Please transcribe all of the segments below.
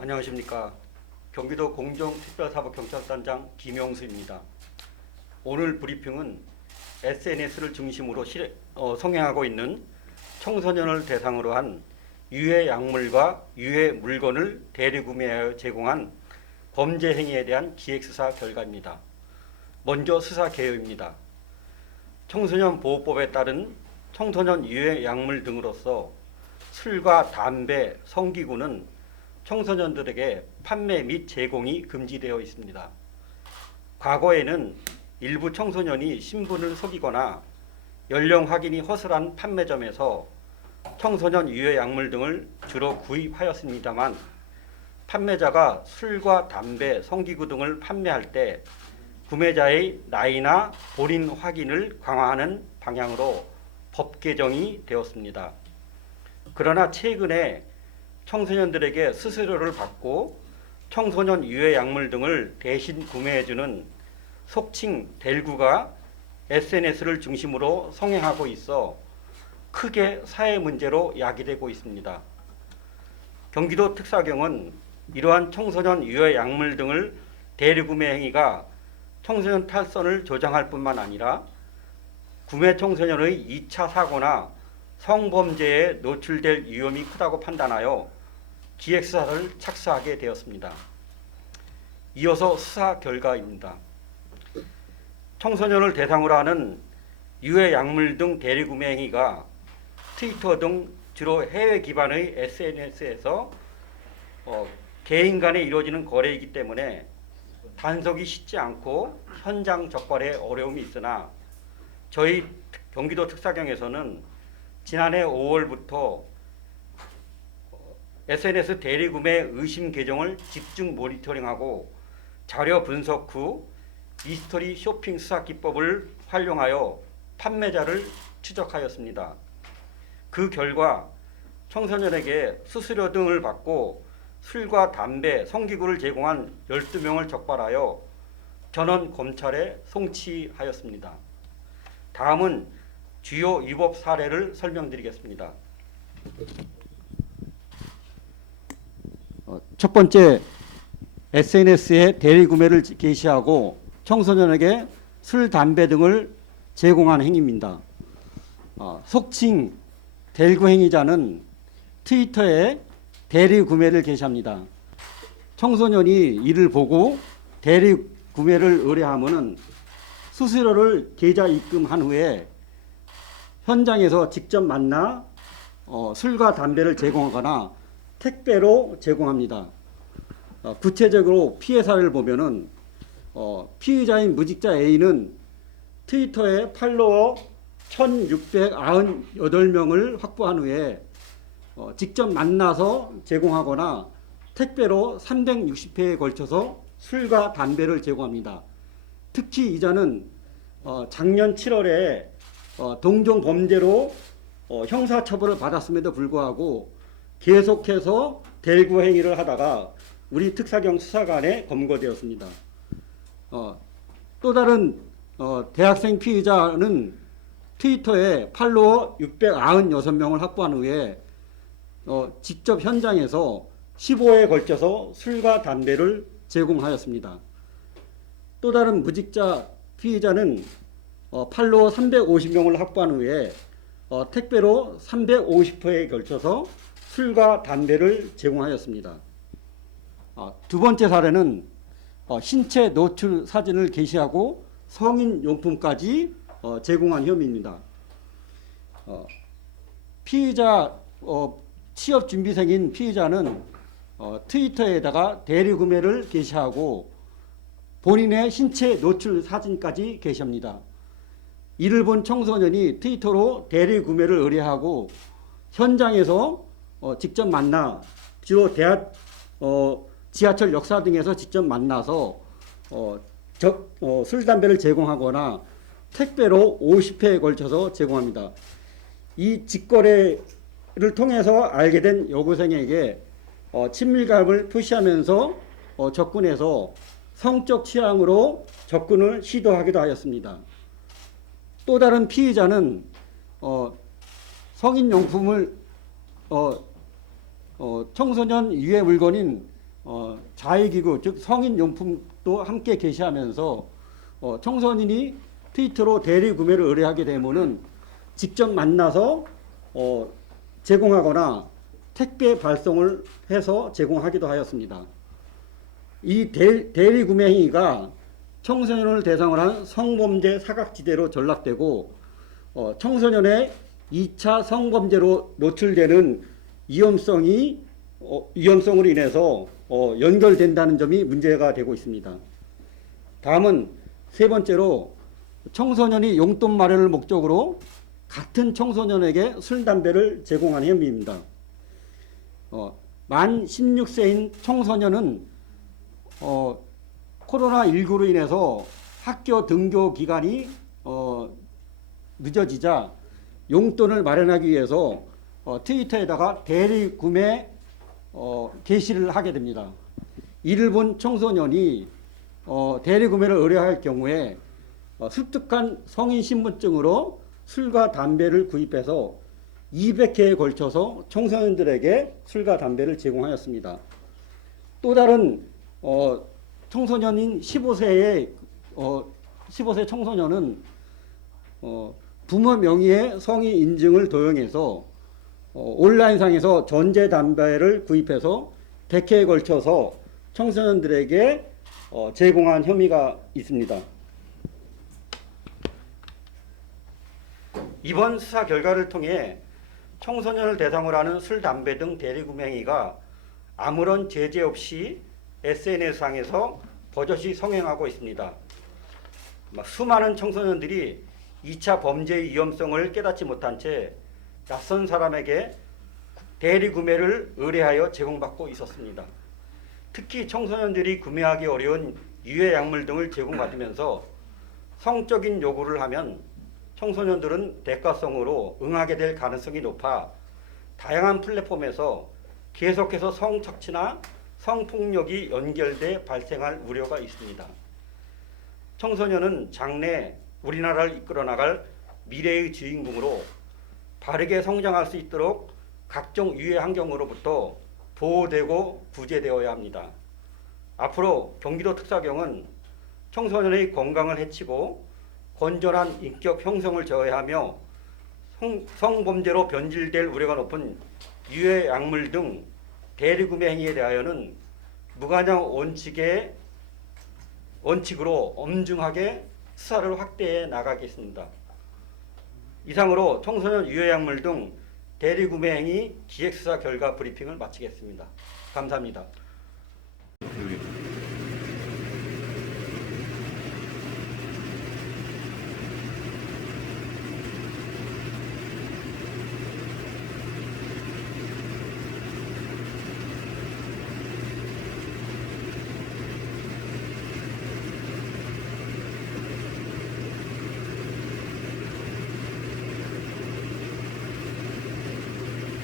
안녕하십니까. 경기도 공정특별사법경찰단장 김용수입니다. 오늘 브리핑은 SNS를 중심으로 성행하고 있는 청소년을 대상으로 한 유해 약물과 유해 물건을 대리구매하여 제공한 범죄 행위에 대한 기획수사 결과입니다. 먼저 수사 개요입니다. 청소년 보호법에 따른 청소년 유해 약물 등으로서 술과 담배, 성기구는 청소년들에게 판매 및 제공이 금지되어 있습니다. 과거에는 일부 청소년이 신분을 속이거나 연령 확인이 허술한 판매점에서 청소년 유해 약물 등을 주로 구입하였습니다만, 판매자가 술과 담배, 성기구 등을 판매할 때 구매자의 나이나 본인 확인을 강화하는 방향으로 법 개정이 되었습니다. 그러나 최근에 청소년들에게 수수료를 받고 청소년 유해 약물 등을 대신 구매해주는 속칭 델구가 SNS를 중심으로 성행하고 있어 크게 사회 문제로 야기되고 있습니다. 경기도 특사경은 이러한 청소년 유해 약물 등을 대리구매 행위가 청소년 탈선을 조장할 뿐만 아니라 구매 청소년의 2차 사고나 성범죄에 노출될 위험이 크다고 판단하여 기획수사를 착수하게 되었습니다. 이어서 수사 결과입니다. 청소년을 대상으로 하는 유해 약물 등 대리구매 행위가 트위터 등 주로 해외 기반의 SNS에서 개인 간에 이루어지는 거래이기 때문에 단속이 쉽지 않고 현장 적발에 어려움이 있으나 저희 경기도 특사경에서는 지난해 5월부터 SNS 대리구매 의심 계정을 집중 모니터링하고 자료 분석 후 미스터리 쇼핑 수사 기법을 활용하여 판매자를 추적하였습니다. 그 결과 청소년에게 수수료 등을 받고 술과 담배, 성기구를 제공한 12명을 적발하여 전원 검찰에 송치하였습니다. 다음은 주요 위법 사례를 설명드리겠습니다. 첫 번째, SNS에 대리구매를 개시하고 청소년에게 술, 담배 등을 제공한 행위입니다. 속칭 델구 행위자는 트위터에 대리구매를 개시합니다. 청소년이 이를 보고 대리구매를 의뢰하면 수수료를 계좌 입금한 후에 현장에서 직접 만나 술과 담배를 제공하거나 택배로 제공합니다. 구체적으로 피해 사례를 보면은 피의자인 무직자 A는 트위터에 팔로워 1698명을 확보한 후에 직접 만나서 제공하거나 택배로 360회에 걸쳐서 술과 담배를 제공합니다. 특히 이자는 작년 7월에 동종 범죄로 형사처벌을 받았음에도 불구하고 계속해서 델구 행위를 하다가 우리 특사경 수사관에 검거되었습니다. 또 다른 대학생 피의자는 트위터에 팔로워 696명을 확보한 후에 직접 현장에서 15회에 걸쳐서 술과 담배를 제공하였습니다. 또 다른 무직자 피의자는 팔로워 350명을 확보한 후에 택배로 350회에 걸쳐서 술과 담배를 제공하였습니다. 두 번째 사례는 신체 노출 사진을 게시하고 성인 용품까지 제공한 혐의입니다. 피의자 취업 준비생인 피의자는 트위터에다가 대리구매를 게시하고 본인의 신체 노출 사진까지 게시합니다. 이를 본 청소년이 트위터로 대리구매를 의뢰하고 현장에서 직접 만나 주로 지하철 역사 등에서 직접 만나서 술, 담배를 제공하거나 택배로 50회에 걸쳐서 제공합니다. 이 직거래를 통해서 알게 된 여고생에게 친밀감을 표시하면서 접근해서 성적 취향으로 접근을 시도하기도 하였습니다. 또 다른 피의자는 성인용품을 청소년 유해 물건인 자위기구 즉 성인용품도 함께 게시하면서 청소년이 트위터로 대리 구매를 의뢰하게 되면은 직접 만나서 제공하거나 택배 발송을 해서 제공하기도 하였습니다. 이 대리 구매 행위가 청소년을 대상으로 한 성범죄 사각지대로 전락되고 청소년의 2차 성범죄로 노출되는 위험성으로 인해서 연결된다는 점이 문제가 되고 있습니다. 다음은 세 번째로 청소년이 용돈 마련을 목적으로 같은 청소년에게 술, 담배를 제공한 혐의입니다. 만 16세인 청소년은 코로나19로 인해서 학교 등교 기간이 늦어지자 용돈을 마련하기 위해서 트위터에다가 대리 구매 게시를 하게 됩니다. 이를 본 청소년이 대리 구매를 의뢰할 경우에 습득한 성인 신분증으로 술과 담배를 구입해서 200회에 걸쳐서 청소년들에게 술과 담배를 제공하였습니다. 또 다른 청소년인 15세 청소년은 부모 명의의 성의 인증을 도용해서 온라인상에서 전자담배를 구입해서 100회에 걸쳐서 청소년들에게 제공한 혐의가 있습니다. 이번 수사 결과를 통해 청소년을 대상으로 하는 술, 담배 등 대리구매 행위가 아무런 제재 없이 SNS상에서 버젓이 성행하고 있습니다. 수많은 청소년들이 2차 범죄의 위험성을 깨닫지 못한 채 낯선 사람에게 대리구매를 의뢰하여 제공받고 있었습니다. 특히 청소년들이 구매하기 어려운 유해 약물 등을 제공받으면서 성적인 요구를 하면 청소년들은 대가성으로 응하게 될 가능성이 높아 다양한 플랫폼에서 계속해서 성착취나 성폭력이 연결돼 발생할 우려가 있습니다. 청소년은 장래 우리나라를 이끌어 나갈 미래의 주인공으로 바르게 성장할 수 있도록 각종 유해 환경으로부터 보호되고 구제되어야 합니다. 앞으로 경기도 특사경은 청소년의 건강을 해치고 건전한 인격 형성을 저해하며 성범죄로 변질될 우려가 높은 유해 약물 등 대리구매 행위에 대하여는 무관용 원칙으로 엄중하게 수사를 확대해 나가겠습니다. 이상으로 청소년 유해 약물 등 대리구매 행위 기획수사 결과 브리핑을 마치겠습니다. 감사합니다.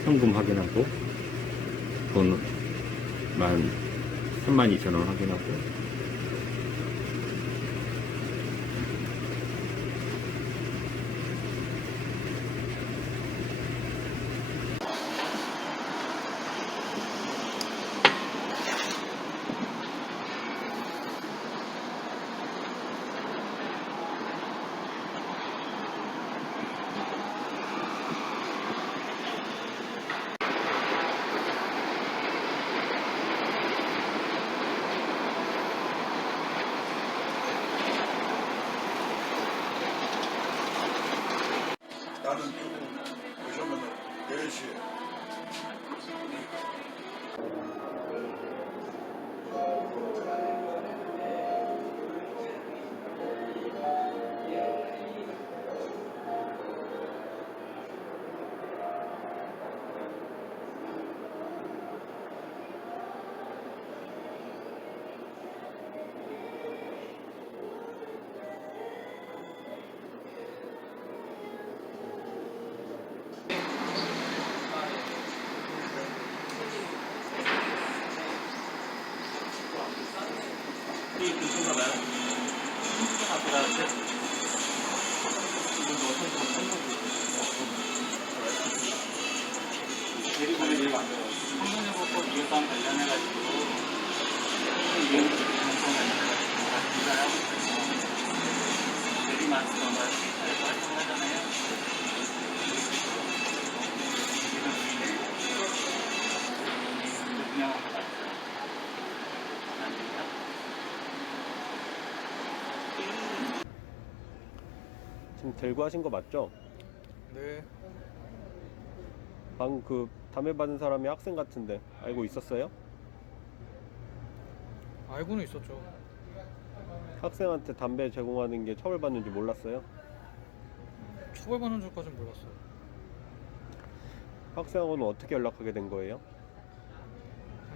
현금 확인하고 돈 32,000원 확인하고 나는 조금 오시면 10시에 대리구매 청소년법과 위반 관련해가지고 지금 들고 하신 거 맞죠? 네, 방금 그 담배 받은 사람이 학생 같은데 알고 있었어요? 알고는 있었죠. 학생한테 담배 제공하는 게 처벌받는 줄 몰랐어요? 처벌받는 줄까진 몰랐어요. 학생하고는 어떻게 연락하게 된 거예요?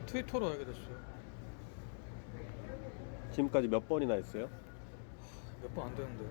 트위터로 알게 됐어요. 지금까지 몇 번이나 했어요? 몇 번 안 되는데.